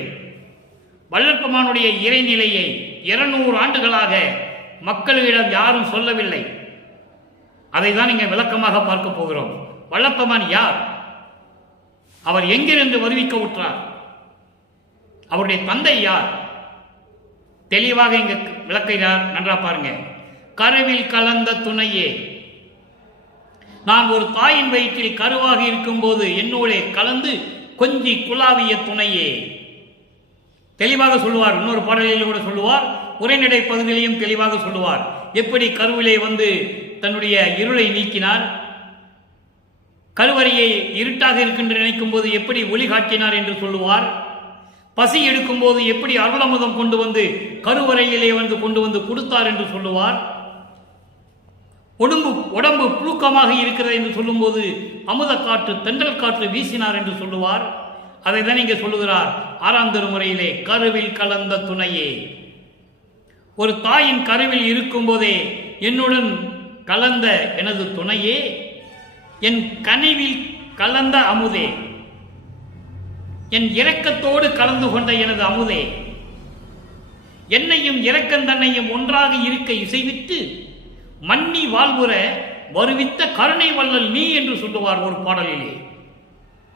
வல்லற்பெருமானுடைய இறைநிலையை 200 ஆண்டுகளாக மக்களிடம் யாரும் சொல்லவில்லை. அதை தான் இங்கே விளக்கமாக பார்க்க போகிறோம். வல்லற்பெருமான் யார்? அவர் எங்கிருந்து வருவிக்க உற்றார்? அவருடைய தந்தை யார்? தெளிவாக இங்கு விளக்குகிறார். நன்றா பாருங்க. கருவில் கலந்த துணையே. நான் ஒரு தாயின் வயிற்றில் கருவாக இருக்கும் போது என்னோட கலந்து கொஞ்சி குலாவிய துணையே. தெளிவாக சொல்லுவார். இன்னொரு பாடலில் கூட சொல்லுவார். உரைநடை பகுதியிலையும் தெளிவாக சொல்லுவார். எப்படி கருவிலே வந்து தன்னுடைய இருளை நீக்கினார், கருவறையை இருட்டாக இருக்கின்ற நினைக்கும் போது எப்படி ஒளி காட்டினார் என்று சொல்லுவார். பசி எடுக்கும் போது எப்படி அருளமுதம் கொண்டு வந்து கருவறையிலே வந்து கொண்டு வந்து கொடுத்தார் என்று சொல்லுவார். உடம்பு புழுக்கமாக இருக்கிறது என்று சொல்லும் போது அமுத காற்று தென்றல் காற்று வீசினார் என்று சொல்லுவார். அதை தான் இங்கே சொல்லுகிறார் 6ஆம் திருமுறையிலே. கருவில் கலந்த துணையே. ஒரு தாயின் கருவில் இருக்கும் போதே என்னுடன் கலந்த எனது துணையே, என் கனிவில் கலந்த அமுதே, என் இரக்கத்தோடு கலந்து கொண்ட எனது அமுதே, என்னையும் இரக்கந்தன்னையும் ஒன்றாக இருக்க இசைவித்து மன்னி வாழ்வுற வருவித்த கருணை வள்ளல் நீ என்று சொல்லுவார் ஒரு பாடலிலே.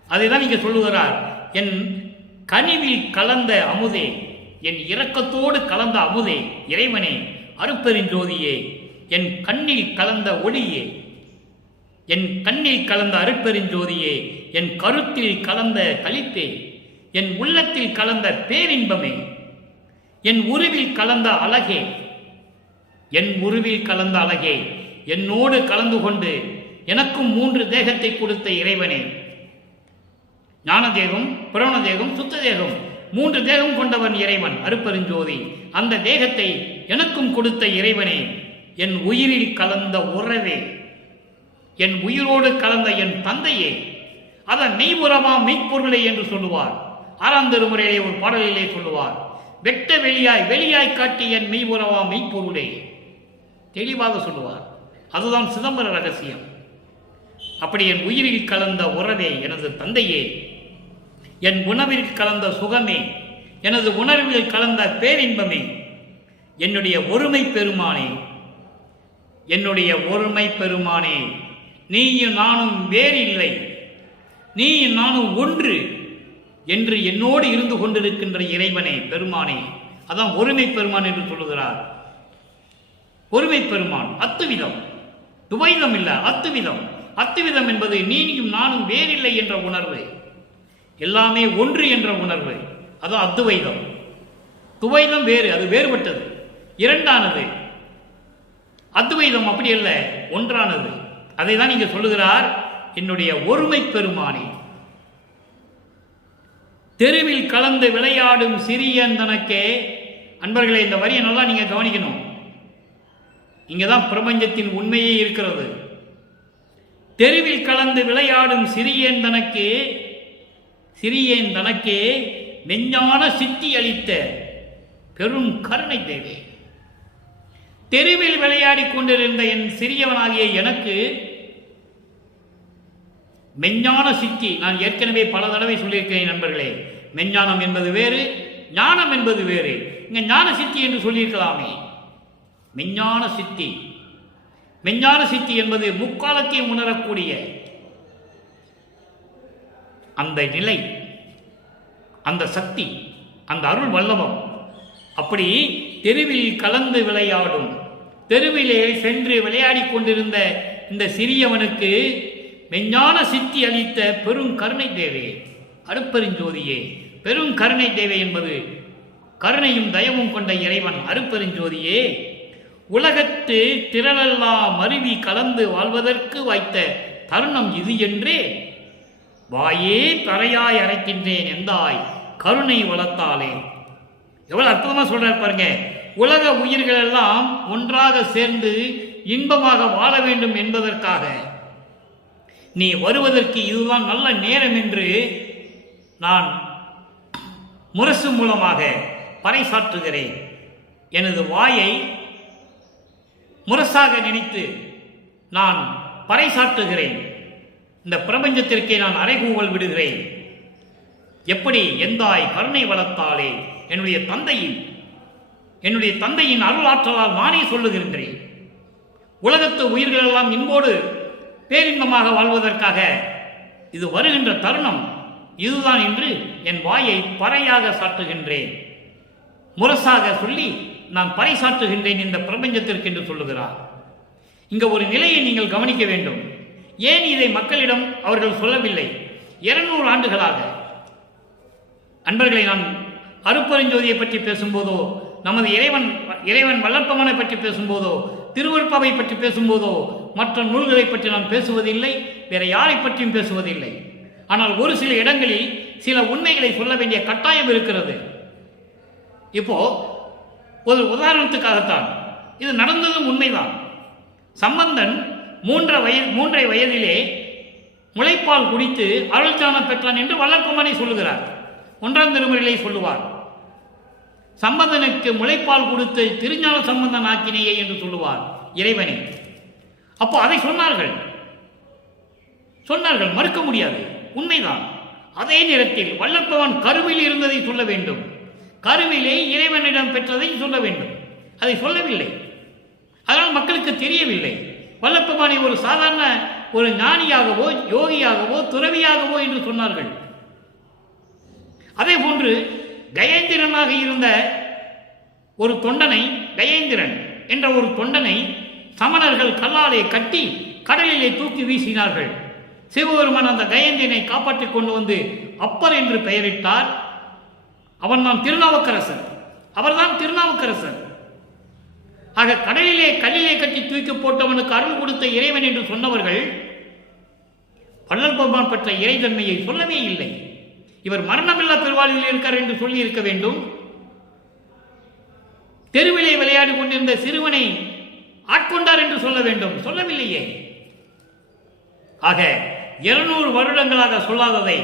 அதைதான் இங்கே சொல்லுகிறார். என் கனிவில் கலந்த அமுதே, என் இரக்கத்தோடு கலந்த அமுதே, இறைவனே, அருட்பெருஞ்சோதியே, என் கண்ணில் கலந்த ஒளியே, என் கண்ணில் கலந்த அருட்பெருஞ்சோதியே, என் கருத்தில் கலந்த களிப்பே, என் உள்ளத்தில் கலந்த பேரின்பமே, என் உருவில் கலந்த அழகே, என் உருவில் கலந்த அழகே, என்னோடு கலந்து கொண்டு எனக்கும் 3 தேகத்தை கொடுத்த இறைவனே. ஞான தேகம், புராண தேகம், சுத்த தேகம், 3 தேகம் கொண்டவன் இறைவன் அருட்பெருஞ்சோதி. அந்த தேகத்தை எனக்கும் கொடுத்த இறைவனே, என் உயிரில் கலந்த உறவே, என் உயிரோடு கலந்த என் தந்தையே, அதன் மெய்புறமா மெய்ப்பொருளே என்று சொல்லுவார். 6ஆம் திருமுறையிலே ஒரு பாடலிலே சொல்லுவார். வெட்ட வெளியாய் காட்டி என் மெய்புறமா மெய்ப்பொருளே. தெளிவாக சொல்லுவார். அதுதான் சிதம்பர ரகசியம். அப்படி என் உயிரில் கலந்த உறவே, எனது தந்தையே, என் உணவில் கலந்த சுகமே, எனது உணர்வில் கலந்த பேரின்பமே, என்னுடைய ஒருமை பெருமானே, என்னுடைய ஒருமை பெருமானே, நீயும் நானும் வேறில்லை, நீயும் நானும் ஒன்று என்று என்னோடு இருந்து கொண்டிருக்கின்ற இறைவனே, பெருமானே. அதான் ஒருமை பெருமான் என்று சொல்லுகிறார். ஒருமை பெருமான் அத்துவிதம், துவைதம் இல்ல, அத்துவிதம். அத்துவிதம் என்பது நீயும் நானும் வேறில்லை என்ற உணர்வு, எல்லாமே ஒன்று என்ற உணர்வு. அது அத்துவைதம். துவைதம் வேறு, அது வேறுபட்டது, இரண்டானது. அத்துவைதம் அப்படி அல்ல, ஒன்றானது. அதை தான் இங்க சொல்லுகிறார். என்னுடைய ஒருமை பெருமானே. தெருவில் கலந்து விளையாடும் சிறியன் தனக்கே. அன்பர்களே, இந்த வரியை நல்லா நீங்க கவனிக்கணும். இங்கதான் பிரபஞ்சத்தின் உண்மையே இருக்கிறது. தெருவில் கலந்து விளையாடும் சிறியன் தனக்கே, சிறியன் தனக்கே மெஞ்ஞான சித்தி அளித்த பெரும் கருணை தேவே. தெருவில் விளையாடி கொண்டிருந்த என் சிறியவனாகிய எனக்கு மெஞ்ஞான சித்தி. நான் ஏற்கனவே பல தடவை சொல்லியிருக்கிறேன் நண்பர்களே. மெஞ்ஞானம் என்பது வேறு, ஞானம் என்பது வேறு. இங்க ஞான சித்தி என்று சொல்லியிருக்கலாமே. மெஞ்ஞான சித்தி. மெஞ்ஞான சித்தி என்பது முக்காலத்தையும் உணரக்கூடிய அந்த நிலை, அந்த சக்தி, அந்த அருள் வல்லபம். அப்படி தெருவில் கலந்து விளையாடும், தெருவிலே சென்று விளையாடி கொண்டிருந்த இந்த சிறியவனுக்கு மெஞ்ஞான சித்தி அளித்த பெரும் கருணை தேவே, அருட்பெருஞ்சோதியே. பெரும் கருணை தேவை என்பது கருணையும் தயவும் கொண்ட இறைவன் அருட்பெருஞ்சோதியே. உலகத்து திரளெல்லாம் அருவி கலந்து வாழ்வதற்கு வைத்த தருணம் இது என்றே வாயே தரையாய் அரைக்கின்றேன் எந்தாய் கருணை வளர்த்தாலே. எவ்வளவு அற்புதமா சொல்றாரு பாருங்க. உலக உயிர்கள் எல்லாம் ஒன்றாக சேர்ந்து இன்பமாக வாழ வேண்டும் என்பதற்காக நீ வருவதற்கு இதுதான் நல்ல நேரம் என்று நான் முரசு மூலமாக பறைசாற்றுகிறேன். எனது வாயை முரசாக நினைத்து நான் பறைசாற்றுகிறேன். இந்த பிரபஞ்சத்திற்கே நான் அறைகூவல் விடுகிறேன். எப்படி எந்தாய் கருணை வளர்த்தாலே என்னுடைய தந்தையின் அருளாற்றலால் நானே சொல்லுகின்றேன். உலகத்து உயிர்கள் எல்லாம் இன்போடு பேரின்பமாக வாழ்வதற்காக இது வருகின்ற தருணம் இதுதான் என்று என் வாயை பறையாக சாட்டுகின்றேன். முரசாக சொல்லி நான் பறை சாட்டுகின்றேன் இந்த பிரபஞ்சத்திற்கு என்று சொல்லுகிறார். இங்க ஒரு நிலையை நீங்கள் கவனிக்க வேண்டும். ஏன் இதை மக்களிடம் அவர்கள் சொல்லவில்லை? 200 ஆண்டுகளாக அன்பர்களை, நான் அருட்பெருஞ்சோதியை பற்றி பேசும்போதோ, நமது இறைவன் வல்லற்பமானை பற்றி பேசும்போதோ, திருவருட்பாவை பற்றி பேசும்போதோ, மற்ற நூல்களை பற்றி நான் பேசுவதில்லை, வேற யாரை பற்றியும் பேசுவதில்லை. ஆனால் ஒரு சில இடங்களில் சில உண்மைகளை சொல்ல வேண்டிய கட்டாயம் இருக்கிறது. இப்போ ஒரு உதாரணத்துக்காகத்தான், இது நடந்ததும் உண்மைதான். சம்பந்தன் 3 வயதிலே முளைப்பால் குடித்து அருள்ஞானம் பெற்றான் என்று வல்லற்பமானை சொல்லுகிறார். 1ஆம் திருமுறையிலே சொல்லுவார், சம்பந்தனுக்கு முளைப்பால் கொடுத்து திருஞான சம்பந்தன் ஆக்கினையே என்று சொல்லுவார் இறைவனை. அப்போ அதை சொன்னார்கள், மறுக்க முடியாது, உண்மைதான். அதே நேரத்தில் வல்லற்பவான் கருவில் இருந்ததை சொல்ல வேண்டும், கருவிலே இறைவனிடம் பெற்றதை சொல்ல வேண்டும். அதை சொல்லவில்லை. அதனால் மக்களுக்கு தெரியவில்லை. வல்லற்பவானை ஒரு சாதாரண ஒரு ஞானியாகவோ யோகியாகவோ துறவியாகவோ என்று சொன்னார்கள். அதே போன்று கயேந்திரனாக இருந்த ஒரு தொண்டனை, கயேந்திரன் என்ற ஒரு தொண்டனை சமணர்கள் கல்லாலே கட்டி கடலிலே தூக்கி வீசினார்கள். சிவபெருமான் அந்த கயேந்திரனை காப்பாற்றிக் கொண்டு வந்து அப்பர் என்று பெயரிட்டார். அவர்தான் திருநாவுக்கரசர். ஆக கல்லிலே கட்டி தூக்கி போட்டவனுக்கு அருள் கொடுத்த இறைவன் என்று சொன்னவர்கள் வள்ளற்பெருமான் பெற்ற இறைத்தன்மையை சொல்லவே இல்லை. இவர் மரணமில்லா பெருவாழ்வில் இருக்கார் என்று சொல்லி இருக்க வேண்டும். தெருவிலே விளையாடி கொண்டிருந்த சிறுவனை ஆட்கொண்டார் என்று சொல்ல வேண்டும், சொல்லவில்லையே. ஆக 200 வருடங்களாக சொல்லாததை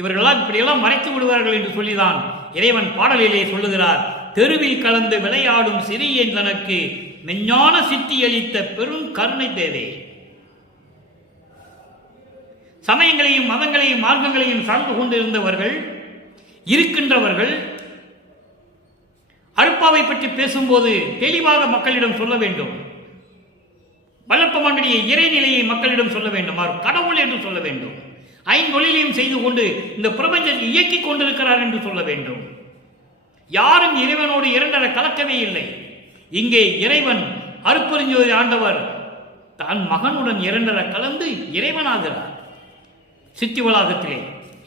இவர்களால் இப்படியெல்லாம் மறைத்து விடுவார்கள் என்று சொல்லிதான் இறைவன் பாடலிலே சொல்லுகிறார், தெருவில் கலந்து விளையாடும் சிறியன் தனக்கு மெஞ்ஞான சித்தி அளித்த பெரும் கருணை தேவே. சமயங்களையும் மதங்களையும் மார்க்கங்களையும் சார்ந்து கொண்டிருந்தவர்கள் இருக்கின்றவர்கள் அருட்பாவை பற்றி பேசும்போது தெளிவாக மக்களிடம் சொல்ல வேண்டும். வல்லற்பமானுடைய இறைநிலையை மக்களிடம் சொல்ல வேண்டும். அவர் கடவுள் என்று சொல்ல வேண்டும். 5 தொழிலையும் செய்து கொண்டு இந்த பிரபஞ்சத்தை இயக்கிக் கொண்டிருக்கிறார் என்று சொல்ல வேண்டும். யாரும் இறைவனோடு இரண்டரை கலக்கவே இல்லை. இங்கே இறைவன் அருட்பெருஞ்சோதி ஆண்டவர் தன் மகனுடன் இரண்டரை கலந்து இறைவனாகிறார் சித்தி வளாகத்திலே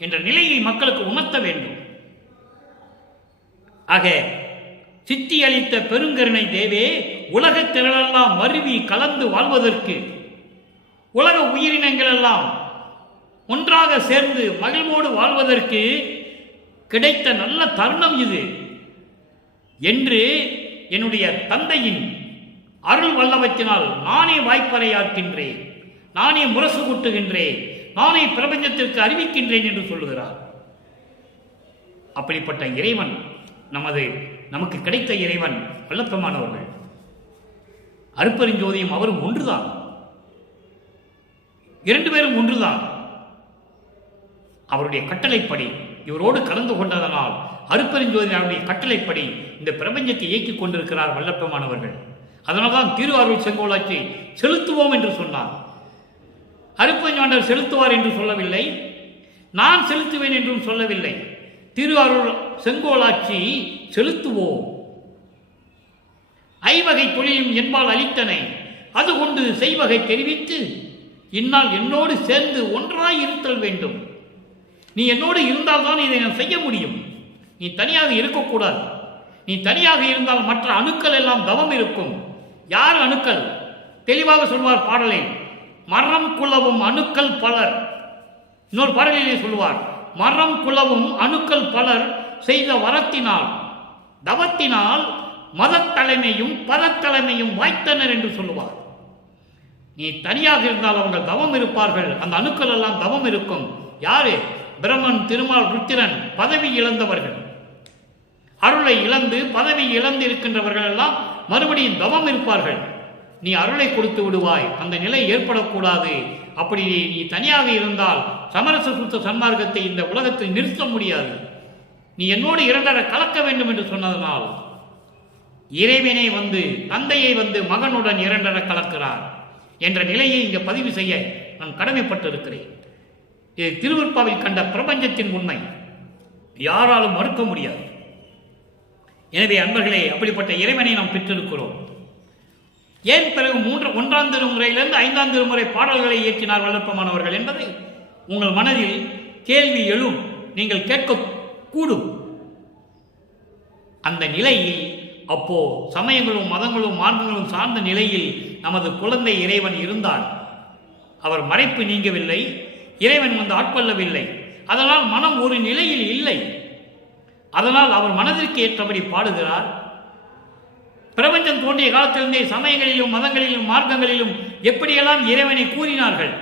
என்ற நிலையை மக்களுக்கு உணர்த்த வேண்டும். ஆக சித்தி அளித்த பெருங்கருணை தேவே, உலகத் திரளெல்லாம் மருவி கலந்து வாழ்வதற்கு, உலக உயிரினங்கள் எல்லாம் ஒன்றாக சேர்ந்து மகிழ்வோடு வாழ்வதற்கு கிடைத்த நல்ல தருணம் இது என்று என்னுடைய தந்தையின் அருள் வல்லவத்தினால் நானே வாய்ப்பறையாக்கின்றேன், நானே முரசு கூட்டுகின்றேன், நானே பிரபஞ்சத்திற்கு அறிவிக்கின்றேன் என்று சொல்லுகிறார். அப்படிப்பட்ட இறைவன் நமக்கு கிடைத்த இறைவன் வல்லற்பெருமானவர்கள். அருட்பெருஞ்சோதியும் அவரும் ஒன்றுதான், 2 பேரும் ஒன்றுதான். அவருடைய கட்டளைப்படி இவரோடு கலந்து கொண்டதனால் அருட்பெருஞ்சோதி அவருடைய கட்டளைப்படி இந்த பிரபஞ்சத்தை இயக்கிக் கொண்டிருக்கிறார் வல்லற்பெருமானவர்கள். அதனால்தான் திரு அருள் செங்கோலாட்சி செலுத்துவோம் என்று சொன்னார். அருட்பெருஞ்சாண்டவர் செலுத்துவார் என்று சொல்லவில்லை, நான் செலுத்துவேன் என்றும் சொல்லவில்லை. திரு அருள் செங்கோலாட்சி செலுத்துவோம். 5 வகை தொழிலும் என்பால் அளித்தனை அது கொண்டு செய்வகை தெரிவித்து இந்நாள் என்னோடு சேர்ந்து ஒன்றாய் இருத்தல் வேண்டும். நீ என்னோடு இருந்தால்தான் இதை நான் செய்ய முடியும். நீ தனியாக இருக்கக்கூடாது. நீ தனியாக இருந்தால் மற்ற அணுக்கள் எல்லாம் தவம் இருக்கும். யார் அணுக்கள்? தெளிவாக சொல்வார் பாடலில், மரம் குலவும் அணுக்கள் பலர். இன்னொரு பாடலிலே சொல்லுவார், மரம் குலவும் அணுக்கள் பலர் செய்த வரத்தினால் தவத்தினால் மதத்தலைமையும் பதத்தலைமையும் வாய்த்தனர் என்று சொல்லுவார். நீ தனியாக இருந்தால் அவங்க தவம் இருப்பார்கள், அந்த அணுக்கள் எல்லாம் தவம் இருக்கும். யாரு? பிரம்மன், திருமால், ருத்திரன், பதவி இழந்தவர்கள், அருளை இழந்து பதவி இழந்து இருக்கின்றவர்கள் எல்லாம் மறுபடியும் தவம் இருப்பார்கள். நீ அருளை கொடுத்து விடுவாய், அந்த நிலை ஏற்படக்கூடாது. அப்படி நீ தனியாக இருந்தால் சமரச சுத்த சன்மார்க்கத்தை இந்த உலகத்தில் நிறுத்த முடியாது. நீ என்னோடு இரண்டரை கலக்க வேண்டும் என்று சொன்னதனால் இறைவனை வந்து, தந்தையை வந்து மகனுடன் இரண்டரை கலக்கிறார் என்ற நிலையை இங்கே பதிவு செய்ய நான் கடமைப்பட்டிருக்கிறேன். இது திருவருட்பாவில் கண்ட பிரபஞ்சத்தின் உண்மை, யாராலும் மறுக்க முடியாது. எனவே அன்பர்களே, அப்படிப்பட்ட இறைவனை நாம் பெற்றிருக்கிறோம். ஏன் பிறகு 1ஆம் திருமுறையிலிருந்து 5ஆம் திருமுறை பாடல்களை இயற்றினார் வல்லற்பமானவர்கள் என்பதை உங்கள் மனதில் கேள்வி எழும், நீங்கள் கேட்கக்கூடும். அந்த நிலையில் அப்போ சமயங்களும் மதங்களும் மார்க்கங்களும் சார்ந்த நிலையில் நமது குழந்தை இறைவன் இருந்தார். அவர் மறைப்பு நீங்கவில்லை, இறைவன் வந்து ஆட்கொள்ளவில்லை. அதனால் மனம் ஒரு நிலையில் இல்லை. அதனால் அவர் மனதிற்கு ஏற்றபடி பாடுகிறார். பிரபஞ்சம் தோன்றிய காலத்திலிருந்தே சமயங்களிலும் மதங்களிலும் மார்க்கங்களிலும் எப்படியெல்லாம் இறைவனை கூறினார்கள்,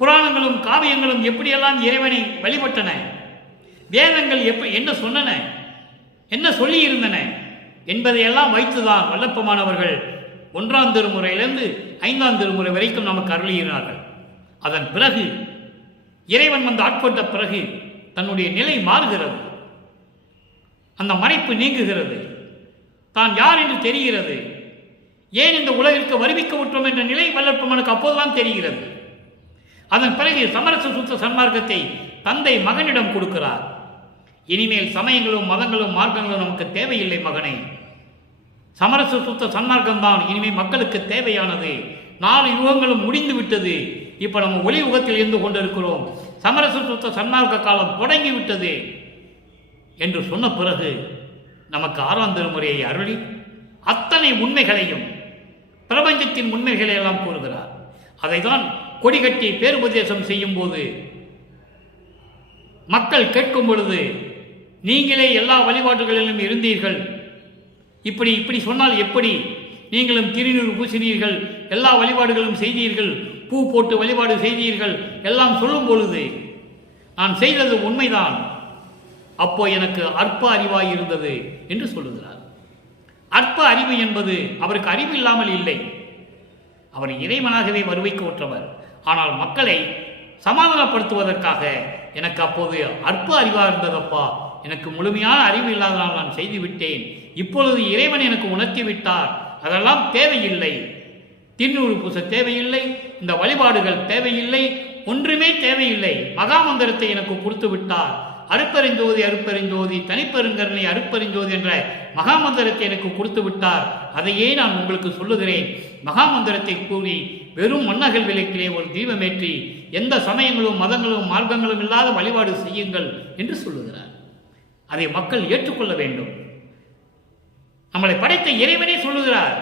புராணங்களும் காவியங்களும் எப்படியெல்லாம் இறைவனை வழிபட்டன, வேதங்கள் என்ன சொன்னன, என்ன சொல்லி இருந்தன என்பதையெல்லாம் வைத்துதான் வல்லப்பமானவர்கள் 1ஆம் திருமுறையிலிருந்து 5ஆம் திருமுறை வரைக்கும் நமக்கு அருளினார்கள். அதன் பிறகு இறைவன் வந்து ஆட்கொண்ட பிறகு தன்னுடைய நிலை மாறுகிறது, அந்த மறைப்பு நீங்குகிறது, தான் யார் என்று தெரிகிறது. ஏன் இந்த உலகிற்கு வருவிக்க விட்டோம் என்ற நிலை வல்லற்பமானுக்கு அப்போதுதான் தெரிகிறது. அதன் பிறகு சமரச சுத்த சன்மார்க்கத்தை தந்தை மகனிடம் கொடுக்கிறார். இனிமேல் சமயங்களும் மதங்களும் மார்க்கங்களும் நமக்கு தேவையில்லை மகனை, சமரச சுத்த சன்மார்க்கம்தான் இனிமேல் மக்களுக்கு தேவையானது. 4 யுகங்களும் முடிந்து விட்டது. இப்ப நம்ம ஒளி யுகத்தில் இருந்து கொண்டிருக்கிறோம். சமரச சுத்த சன்மார்க்க காலம் தொடங்கிவிட்டது என்று சொன்ன பிறகு நமக்கு 6ஆம் திருமுறையை அருளி அத்தனை உண்மைகளையும் பிரபஞ்சத்தின் உண்மைகளை எல்லாம் கூறுகிறார். அதைதான் கொடிகட்டி பேருபதேசம் செய்யும் போது மக்கள் கேட்கும் பொழுது, நீங்களே எல்லா வழிபாடுகளிலும் இருந்தீர்கள், இப்படி சொன்னால் எப்படி, நீங்களும் திருநீர் பூசினீர்கள், எல்லா வழிபாடுகளும் செய்தீர்கள், பூ போட்டு வழிபாடு செய்தீர்கள் எல்லாம் சொல்லும் பொழுது நான் செய்தது உண்மைதான், அப்போ எனக்கு அற்ப அறிவாய் இருந்தது என்று சொல்லுகிறார். அற்ப அறிவு என்பது அவருக்கு அறிவு இல்லாமல் இல்லை, அவர் இறைவனாகவே வருவிக்க உற்றவர். ஆனால் மக்களை சமாதானப்படுத்துவதற்காக எனக்கு அப்போது அற்ப அறிவாக இருந்ததப்பா, எனக்கு முழுமையான அறிவு இல்லாதனால் நான் செய்துவிட்டேன், இப்பொழுது இறைவன் எனக்கு உணர்த்தி விட்டார், அதெல்லாம் தேவையில்லை, திருநூறு பூச தேவையில்லை, இந்த வழிபாடுகள் தேவையில்லை, ஒன்றுமே தேவையில்லை, மகாமந்திரத்தை எனக்கு கொடுத்து விட்டார், அருப்பெருஞ்சோதி அருப்பெருஞ்சோதி தனிப்பெருங்கருணை அருப்பெருஞ்சோதி என்ற மகாமந்திரத்தை எனக்கு கொடுத்து விட்டார், அதையே நான் உங்களுக்கு சொல்லுகிறேன். மகாமந்திரத்தை கூறி வெறும் மண்ணகல் விளக்கிலே ஒரு தீபமேற்றி எந்த சமயங்களும் மதங்களும் மார்க்கங்களும் இல்லாத வழிபாடு செய்யுங்கள் என்று சொல்லுகிறார். அதை மக்கள் ஏற்றுக்கொள்ள வேண்டும். நம்மளை படைத்த இறைவனே சொல்லுகிறார்,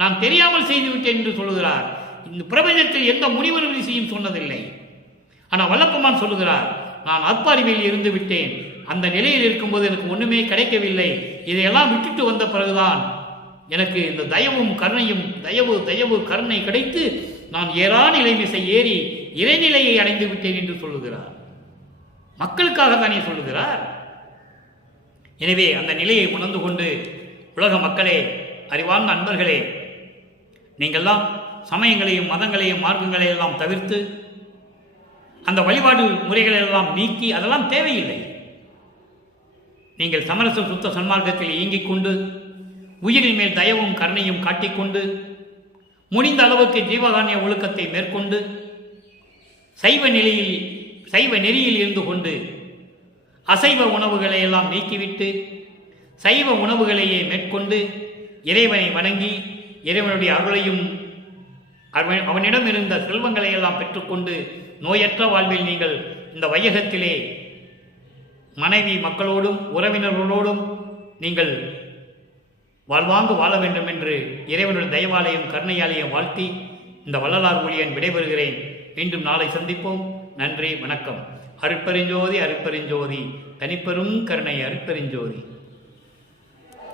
நான் தெரியாமல் செய்துவிட்டேன் என்று சொல்லுகிறார். இந்த பிரபஞ்சத்தில் எந்த முனிவர் விஷயம் சொன்னதில்லை. ஆனால் வல்லப்பமான் சொல்லுகிறார், நான் அற்ப அறிவில் இருந்து விட்டேன், அந்த நிலையில் இருக்கும்போது எனக்கு ஒன்றுமே கிடைக்கவில்லை, இதையெல்லாம் விட்டுட்டு வந்த பிறகுதான் எனக்கு இந்த தயவும் கருணையும் தயவு கருணை கிடைத்து நான் ஏறா நிலைமிசை ஏறி இறைநிலையை அடைந்து விட்டேன் என்று சொல்லுகிறார். மக்களுக்காக தானே சொல்லுகிறார். எனவே அந்த நிலையை உணர்ந்து கொண்டு உலக மக்களே, அறிவார்ந்த அன்பர்களே, நீங்கள்லாம் சமயங்களையும் மதங்களையும் மார்க்கங்களையும் எல்லாம் தவிர்த்து அந்த வழிபாடு முறைகளை எல்லாம் நீக்கி அதெல்லாம் தேவையில்லை. நீங்கள் சமரச சுத்த சன்மார்க்கத்தில் இயங்கிக் கொண்டு உயிரின் மேல் தயவும் கருணையும் காட்டிக்கொண்டு முடிந்த அளவுக்கு ஜீவகானிய ஒழுக்கத்தை மேற்கொண்டு சைவ நெறியில் இருந்து கொண்டு அசைவ உணவுகளை எல்லாம் நீக்கிவிட்டு சைவ உணவுகளையே மேற்கொண்டு இறைவனை வணங்கி இறைவனுடைய அருளையும் அவனிடம் இருந்த செல்வங்களை எல்லாம் பெற்றுக்கொண்டு நோயற்ற வாழ்வில் நீங்கள் இந்த வையகத்திலே மனைவி மக்களோடும் உறவினர்களோடும் நீங்கள் வாழ்வாங்கு வாழ வேண்டும் என்று இறைவனுடைய தயவாலயம் கருணையாலயம் வாழ்த்தி இந்த வள்ளலார் ஊழியன் விடைபெறுகிறேன். மீண்டும் நாளை சந்திப்போம். நன்றி, வணக்கம். அருட்பெருஞ்சோதி அருட்பெருஞ்சோதி தனிப்பெரும் கருணை அருட்பெருஞ்சோதி.